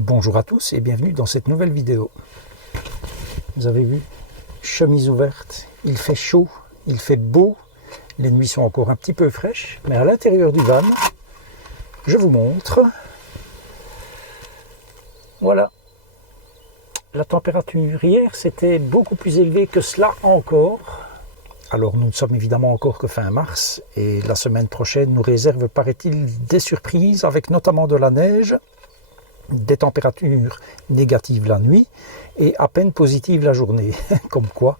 Bonjour à tous et bienvenue dans cette nouvelle vidéo. Vous avez vu, chemise ouverte, il fait chaud, il fait beau, les nuits sont encore un petit peu fraîches, mais à l'intérieur du van, je vous montre, voilà, la température hier c'était beaucoup plus élevé que cela encore. Alors nous ne sommes évidemment encore que fin mars et la semaine prochaine nous réserve, paraît-il, des surprises avec notamment de la neige, des températures négatives la nuit et à peine positives la journée, comme quoi.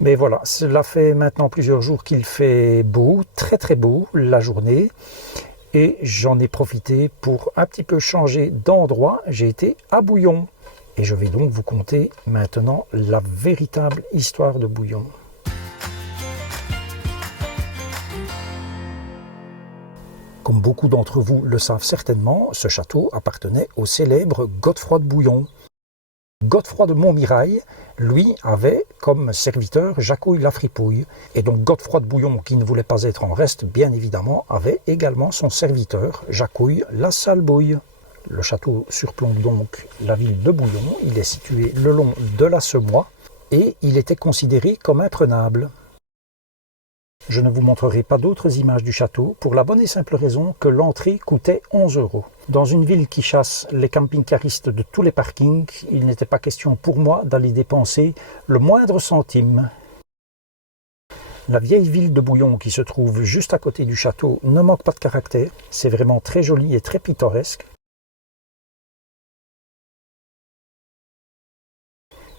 Mais voilà, cela fait maintenant plusieurs jours qu'il fait beau, très très beau la journée et j'en ai profité pour un petit peu changer d'endroit. J'ai été à Bouillon et je vais donc vous conter maintenant la véritable histoire de Bouillon. Comme beaucoup d'entre vous le savent certainement, ce château appartenait au célèbre Godefroy de Bouillon. Godefroy de Montmirail, lui, avait comme serviteur Jacouille la Fripouille. Et donc Godefroy de Bouillon, qui ne voulait pas être en reste, bien évidemment, avait également son serviteur Jacouille la Salbouille. Le château surplombe donc la ville de Bouillon. Il est situé le long de la Semois et il était considéré comme imprenable. Je ne vous montrerai pas d'autres images du château pour la bonne et simple raison que l'entrée coûtait 11 €. Dans une ville qui chasse les camping-caristes de tous les parkings, il n'était pas question pour moi d'aller dépenser le moindre centime. La vieille ville de Bouillon qui se trouve juste à côté du château ne manque pas de caractère, c'est vraiment très joli et très pittoresque.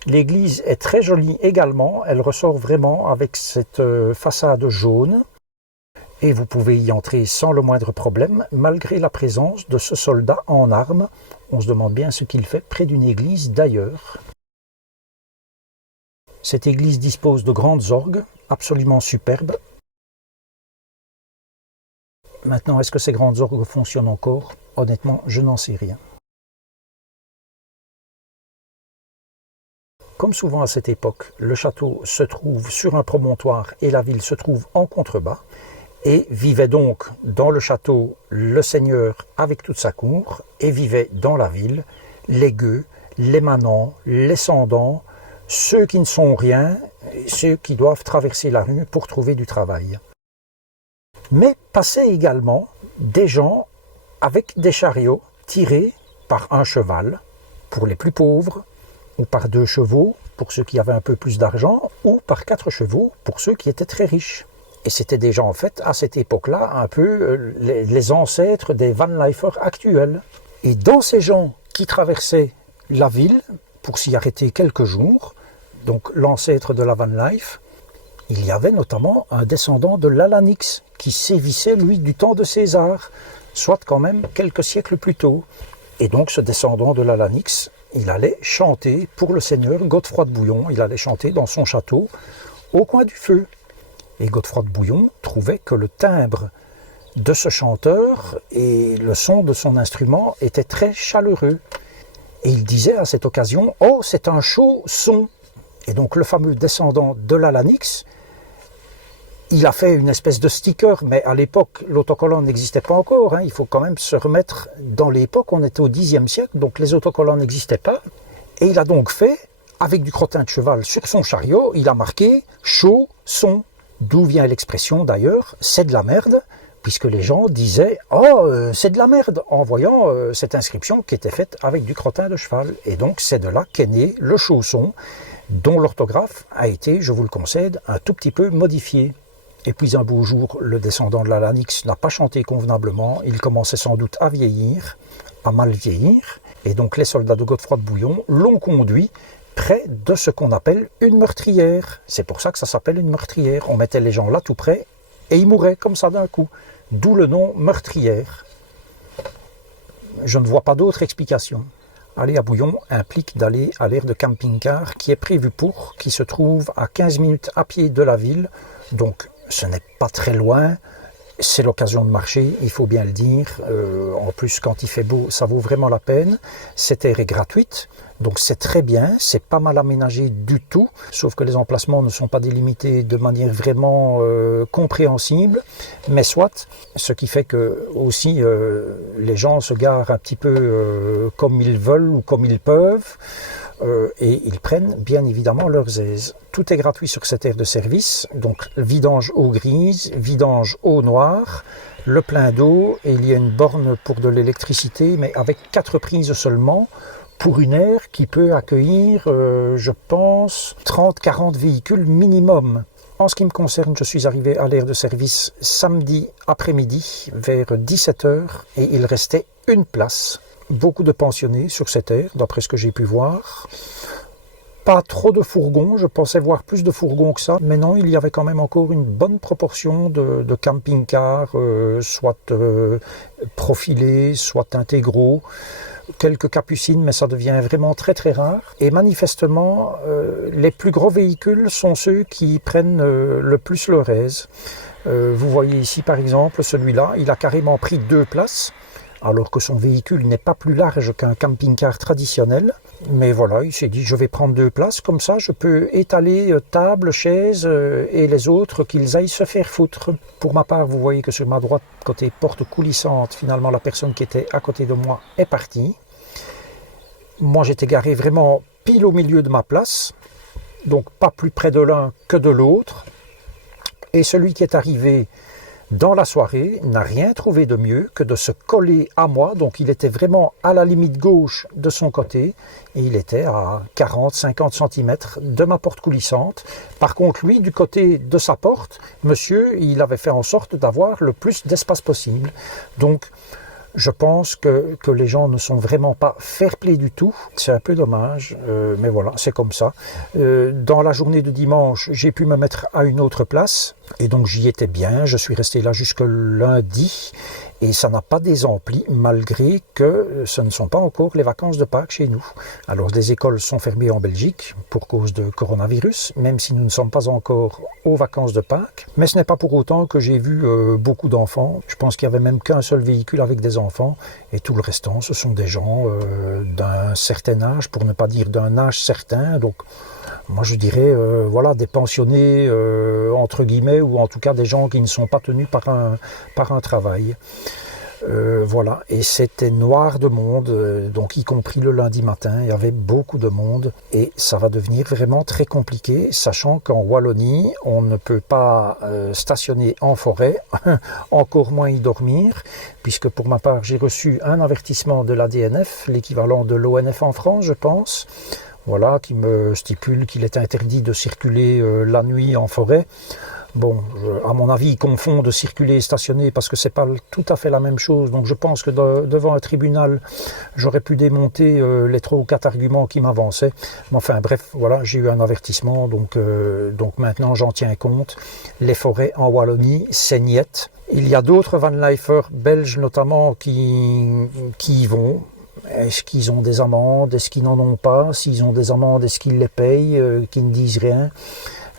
L'église est très jolie également, elle ressort vraiment avec cette façade jaune et vous pouvez y entrer sans le moindre problème malgré la présence de ce soldat en armes. On se demande bien ce qu'il fait près d'une église d'ailleurs. Cette église dispose de grandes orgues absolument superbes. Maintenant, est-ce que ces grandes orgues fonctionnent encore? Honnêtement, je n'en sais rien. Comme souvent à cette époque, le château se trouve sur un promontoire et la ville se trouve en contrebas. Et vivait donc dans le château le seigneur avec toute sa cour et vivait dans la ville les gueux, les manants, les sandans, ceux qui ne sont rien, ceux qui doivent traverser la rue pour trouver du travail. Mais passaient également des gens avec des chariots tirés par un cheval pour les plus pauvres, ou par 2 chevaux pour ceux qui avaient un peu plus d'argent, ou par 4 chevaux pour ceux qui étaient très riches. Et c'était des gens, en fait, à cette époque-là, un peu les ancêtres des van-lifers actuels. Et dans ces gens qui traversaient la ville pour s'y arrêter quelques jours, donc l'ancêtre de la van-life, il y avait notamment un descendant de l'Alanix qui sévissait, lui, du temps de César, soit quand même quelques siècles plus tôt. Et donc ce descendant de l'Alanix, il allait chanter pour le seigneur Godefroy de Bouillon, il allait chanter dans son château au coin du feu. Et Godefroy de Bouillon trouvait que le timbre de ce chanteur et le son de son instrument étaient très chaleureux. Et il disait à cette occasion « Oh, c'est un chaud son !» Et donc le fameux descendant de l'Alanix, il a fait une espèce de sticker, mais à l'époque, l'autocollant n'existait pas encore. Il faut quand même se remettre dans l'époque, on était au Xe siècle, donc les autocollants n'existaient pas. Et il a donc fait, avec du crottin de cheval sur son chariot, il a marqué « chaud son ». D'où vient l'expression d'ailleurs « c'est de la merde », puisque les gens disaient « oh, c'est de la merde » en voyant cette inscription qui était faite avec du crottin de cheval. Et donc c'est de là qu'est né le chausson, dont l'orthographe a été, je vous le concède, un tout petit peu modifié. Et puis un beau jour, le descendant de l'Alanix n'a pas chanté convenablement, il commençait sans doute à vieillir, à mal vieillir, et donc les soldats de Godefroy de Bouillon l'ont conduit près de ce qu'on appelle une meurtrière. C'est pour ça que ça s'appelle une meurtrière. On mettait les gens là tout près et ils mouraient comme ça d'un coup. D'où le nom meurtrière. Je ne vois pas d'autre explication. Aller à Bouillon implique d'aller à l'aire de camping-car qui est prévu pour, qui se trouve à 15 minutes à pied de la ville. Donc ce n'est pas très loin. C'est l'occasion de marcher, il faut bien le dire. En plus, quand il fait beau, ça vaut vraiment la peine. Cette aire est gratuite. Donc c'est très bien, c'est pas mal aménagé du tout, sauf que les emplacements ne sont pas délimités de manière vraiment compréhensible, mais soit, ce qui fait que aussi les gens se garent un petit peu comme ils veulent ou comme ils peuvent, et ils prennent bien évidemment leurs aises. Tout est gratuit sur cette aire de service, donc vidange eau grise, vidange eau noire, le plein d'eau, et il y a une borne pour de l'électricité, mais avec 4 prises seulement, pour une aire qui peut accueillir, je pense, 30-40 véhicules minimum. En ce qui me concerne, je suis arrivé à l'aire de service samedi après-midi vers 17h et il restait une place. Beaucoup de pensionnés sur cette aire, d'après ce que j'ai pu voir. Pas trop de fourgons, je pensais voir plus de fourgons que ça, mais non, il y avait quand même encore une bonne proportion de camping-cars, soit profilés, soit intégraux. Quelques capucines, mais ça devient vraiment très très rare. Et manifestement, les plus gros véhicules sont ceux qui prennent le plus leur aise. Vous voyez ici par exemple, celui-là, il a carrément pris 2 places, alors que son véhicule n'est pas plus large qu'un camping-car traditionnel. Mais voilà, il s'est dit, je vais prendre 2 places, comme ça je peux étaler table, chaise et les autres qu'ils aillent se faire foutre. Pour ma part, vous voyez que sur ma droite, côté porte coulissante, finalement la personne qui était à côté de moi est partie. Moi j'étais garé vraiment pile au milieu de ma place, donc pas plus près de l'un que de l'autre. Et celui qui est arrivé dans la soirée n'a rien trouvé de mieux que de se coller à moi, donc il était vraiment à la limite gauche de son côté, et il était à 40-50 cm de ma porte coulissante. Par contre, lui, du côté de sa porte, monsieur, il avait fait en sorte d'avoir le plus d'espace possible. Donc, je pense que les gens ne sont vraiment pas fair-play du tout. C'est un peu dommage, mais voilà, c'est comme ça. Dans la journée de dimanche, j'ai pu me mettre à une autre place, et donc j'y étais bien. Je suis resté là jusque lundi, et ça n'a pas désempli, malgré que ce ne sont pas encore les vacances de Pâques chez nous. Alors les écoles sont fermées en Belgique pour cause de coronavirus, même si nous ne sommes pas encore aux vacances de Pâques. Mais ce n'est pas pour autant que j'ai vu beaucoup d'enfants. Je pense qu'il n'y avait même qu'un seul véhicule avec des enfants, et tout le restant, ce sont des gens d'un certain âge, pour ne pas dire d'un âge certain. Donc moi je dirais, voilà, des pensionnés, entre guillemets, ou en tout cas des gens qui ne sont pas tenus par un travail. Voilà, et c'était noir de monde, donc y compris le lundi matin, il y avait beaucoup de monde, et ça va devenir vraiment très compliqué, sachant qu'en Wallonie, on ne peut pas stationner en forêt, encore moins y dormir, puisque pour ma part, j'ai reçu un avertissement de l'ADNF, l'équivalent de l'ONF en France, je pense, voilà, qui me stipule qu'il est interdit de circuler la nuit en forêt. Bon, à mon avis, ils confondent circuler et stationner parce que c'est pas tout à fait la même chose. Donc je pense que devant un tribunal, j'aurais pu démonter les 3 ou 4 arguments qui m'avançaient. Mais enfin bref, voilà, j'ai eu un avertissement, donc maintenant j'en tiens compte. Les forêts en Wallonie, c'est niet. Il y a d'autres vanlifers belges notamment qui y vont. Est-ce qu'ils ont des amendes? Est-ce qu'ils n'en ont pas? S'ils ont des amendes, est-ce qu'ils les payent? Qu'ils ne disent rien?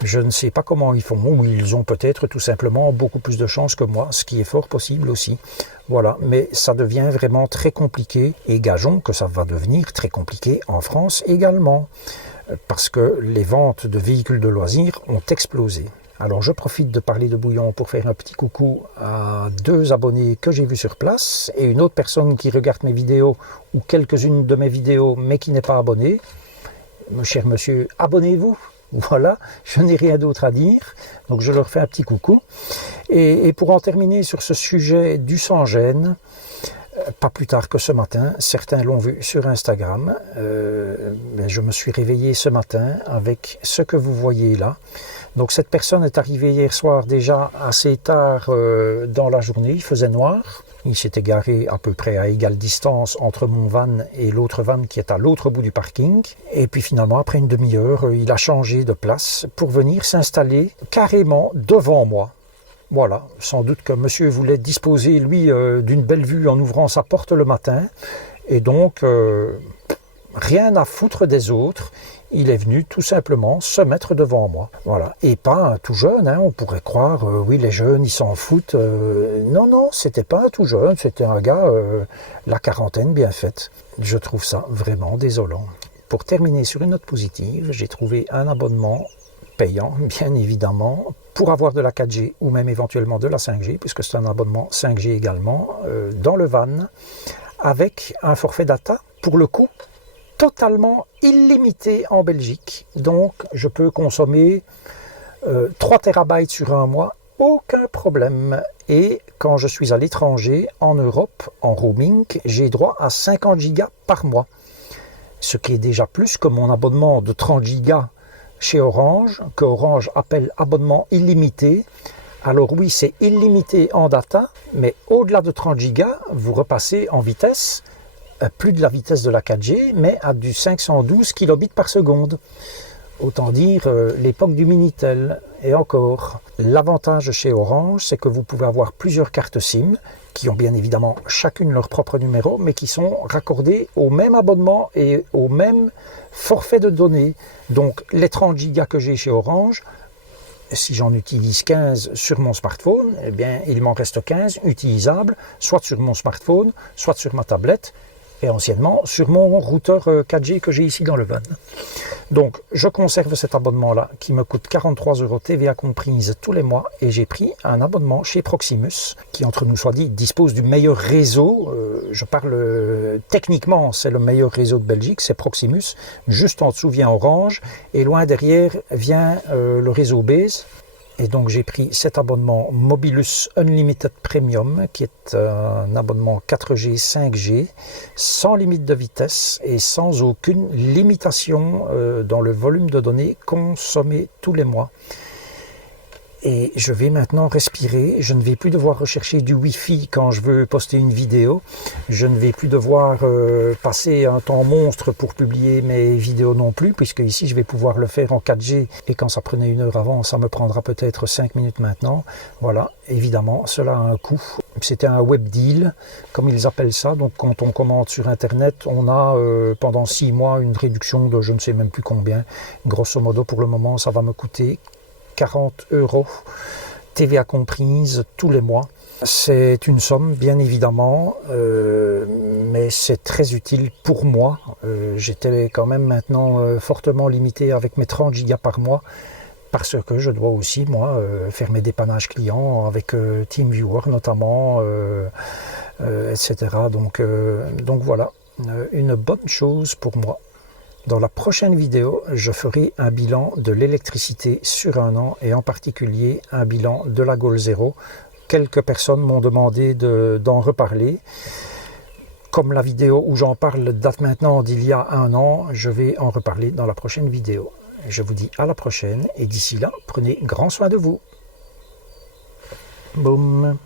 Je ne sais pas comment ils font, ou ils ont peut-être tout simplement beaucoup plus de chance que moi, ce qui est fort possible aussi. Voilà, mais ça devient vraiment très compliqué, et gageons que ça va devenir très compliqué en France également, parce que les ventes de véhicules de loisirs ont explosé. Alors je profite de parler de Bouillon pour faire un petit coucou à 2 abonnés que j'ai vus sur place, et une autre personne qui regarde mes vidéos, ou quelques-unes de mes vidéos, mais qui n'est pas abonnée. Mon cher monsieur, abonnez-vous! Voilà, je n'ai rien d'autre à dire, donc je leur fais un petit coucou. Et pour en terminer sur ce sujet du sans-gêne, pas plus tard que ce matin, certains l'ont vu sur Instagram, je me suis réveillé ce matin avec ce que vous voyez là. Donc cette personne est arrivée hier soir déjà assez tard dans la journée, il faisait noir. Il s'était garé à peu près à égale distance entre mon van et l'autre van qui est à l'autre bout du parking. Et puis finalement, après une demi-heure, il a changé de place pour venir s'installer carrément devant moi. Voilà, sans doute que monsieur voulait disposer, lui, d'une belle vue en ouvrant sa porte le matin. Et donc, rien à foutre des autres. Il est venu tout simplement se mettre devant moi. Voilà. Et pas un tout jeune, hein. On pourrait croire, oui, les jeunes, ils s'en foutent. Non, c'était pas un tout jeune, c'était un gars, la quarantaine bien faite. Je trouve ça vraiment désolant. pour terminer sur une note positive, j'ai trouvé un abonnement payant, bien évidemment, pour avoir de la 4G ou même éventuellement de la 5G, puisque c'est un abonnement 5G également, dans le van, avec un forfait data, pour le coup, totalement illimité en Belgique. Donc, je peux consommer 3 terabytes sur un mois, aucun problème. Et quand je suis à l'étranger, en Europe, en roaming, j'ai droit à 50 gigas par mois. Ce qui est déjà plus que mon abonnement de 30 gigas chez Orange, que Orange appelle abonnement illimité. Alors oui, c'est illimité en data, mais au-delà de 30 gigas, vous repassez en vitesse, plus de la vitesse de la 4G, mais à du 512 kilobits par seconde. Autant dire l'époque du Minitel. Et encore, l'avantage chez Orange, c'est que vous pouvez avoir plusieurs cartes SIM, qui ont bien évidemment chacune leur propre numéro, mais qui sont raccordées au même abonnement et au même forfait de données. Donc les 30 gigas que j'ai chez Orange, si j'en utilise 15 sur mon smartphone, eh bien il m'en reste 15 utilisables, soit sur mon smartphone, soit sur ma tablette, et anciennement sur mon routeur 4G que j'ai ici dans le van. Donc je conserve cet abonnement-là qui me coûte 43 € TVA comprise tous les mois, et j'ai pris un abonnement chez Proximus qui, entre nous soit dit, dispose du meilleur réseau. Je parle techniquement, c'est le meilleur réseau de Belgique, c'est Proximus. Juste en dessous vient Orange et loin derrière vient le réseau Base. Et donc j'ai pris cet abonnement Mobilus Unlimited Premium, qui est un abonnement 4G, 5G, sans limite de vitesse et sans aucune limitation dans le volume de données consommé tous les mois. Et je vais maintenant respirer, je ne vais plus devoir rechercher du Wi-Fi quand je veux poster une vidéo, je ne vais plus devoir passer un temps monstre pour publier mes vidéos non plus, puisque ici je vais pouvoir le faire en 4G, et quand ça prenait 1 heure avant, ça me prendra peut-être 5 minutes maintenant. Voilà, évidemment, cela a un coût. C'était un web deal, comme ils appellent ça. Donc quand on commande sur Internet, on a pendant 6 mois une réduction de je ne sais même plus combien. Grosso modo, pour le moment, ça va me coûter 40 €, TVA comprise, tous les mois. C'est une somme, bien évidemment, mais c'est très utile pour moi. J'étais quand même maintenant fortement limité avec mes 30 gigas par mois, parce que je dois aussi, moi, faire mes dépannages clients avec TeamViewer notamment, etc. Donc voilà, une bonne chose pour moi. Dans la prochaine vidéo, je ferai un bilan de l'électricité sur un an, et en particulier un bilan de la Goal Zero. Quelques personnes m'ont demandé d'en reparler. Comme la vidéo où j'en parle date maintenant d'il y a un an, je vais en reparler dans la prochaine vidéo. Je vous dis à la prochaine, et d'ici là, prenez grand soin de vous. Boum.